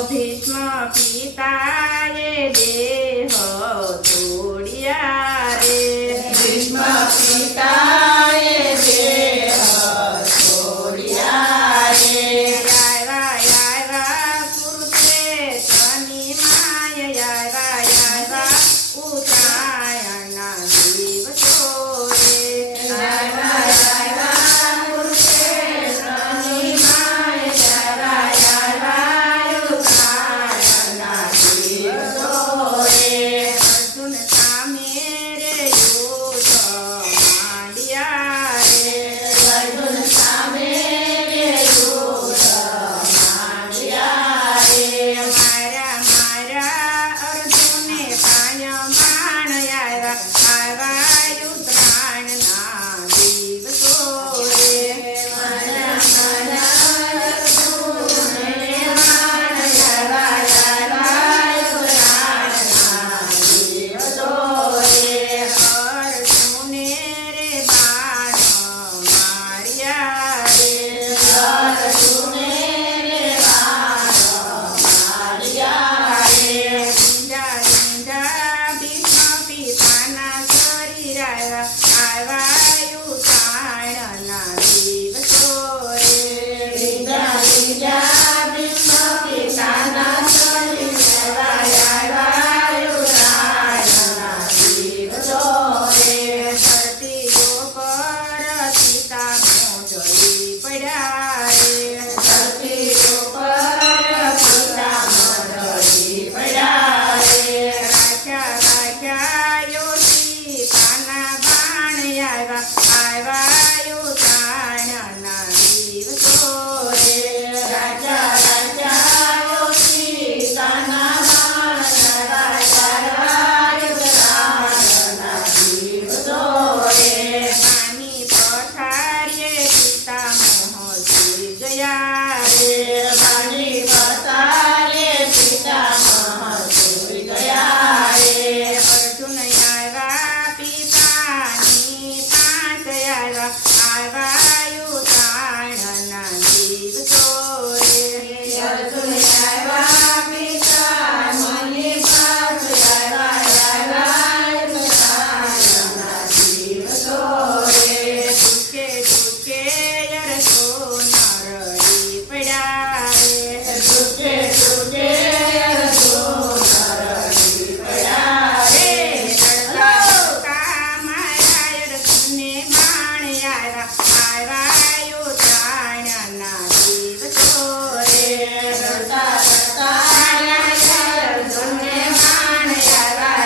ભીષ્મ પિતાએ દેહ તોડ્યા રે ભીષ્મ પિતાએ દેહ તોડ્યા રે આવ્યા કુરુક્ષેત્રની માય આવ્યા ઉત્તરાયણના દિવસો રે અર્જુન સામે રે યુદ્ધ માંડ્યા રે અર્જુન સામે મારા અર્જુને પાણ્યા બાણ આવ્યા ઉત્તરાયણના દિવસો રે અર્જુને રે બાણ માર્યા રે ભીષ્મ પિતાના શરીર આવ્યા ઉત્તરાયણના દિવસો ધરતીઓ પર સીતા મોજડી પડ્યા રે રાખ્યા સીતાના બાણ આવ્યા ઉત્તરાયણના દિવસો રે નાની પથારીએ સીતા મોહજી ગયા રે અર્જુન આવ્યા પિતાની પાસે આવ્યા ઉત્તરાયણના દિવસો રે દુઃખે દુઃખે અર્જુન રડી પડ્યા રે મારા અર્જુને બાણ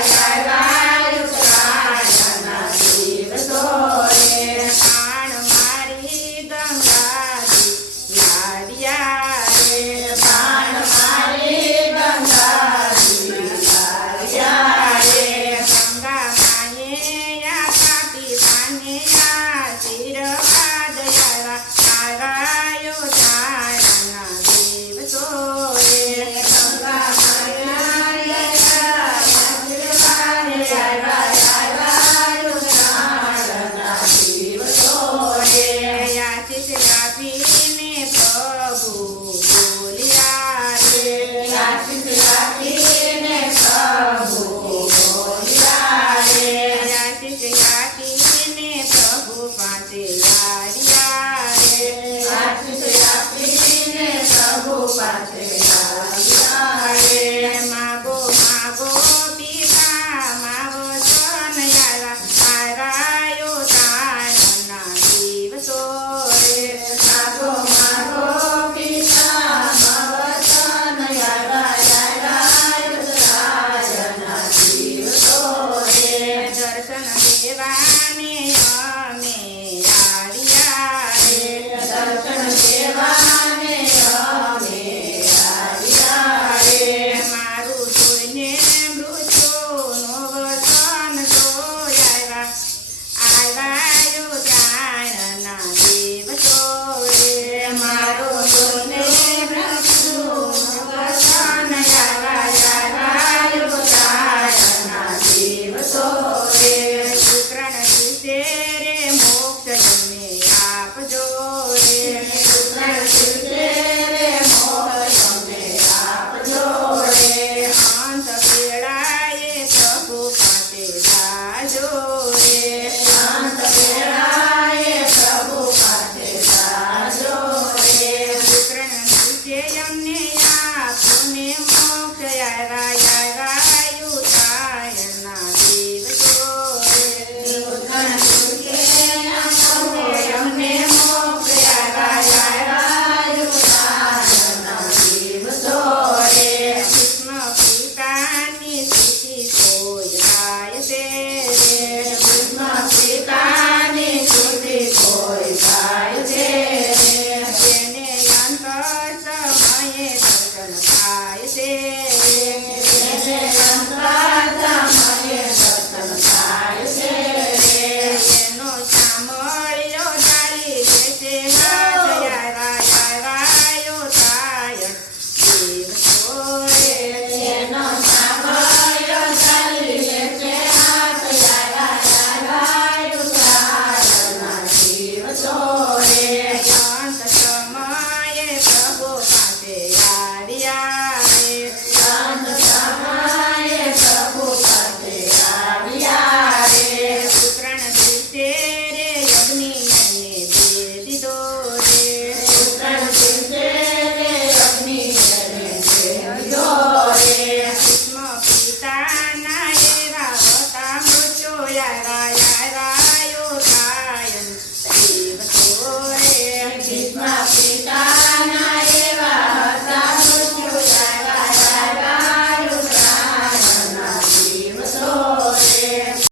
આવ્યા ઉત્તરાયણના દિવસો રે બાણ મારી ગંગાજી લાવ્યા રે ગંગા માએ આપા પિતાને આશીર્વાદ આવ્યા ઉત્તરાયણના દિવસો રે આશીષ આપીને પ્રભુ બોલ્યા રે આશીષ આપીને પ્રભુ પાસે લાવ્યા રે માગો માગો પિતા માગો સન આવ્યા ઉત્તરાયણના દિવસો રે છે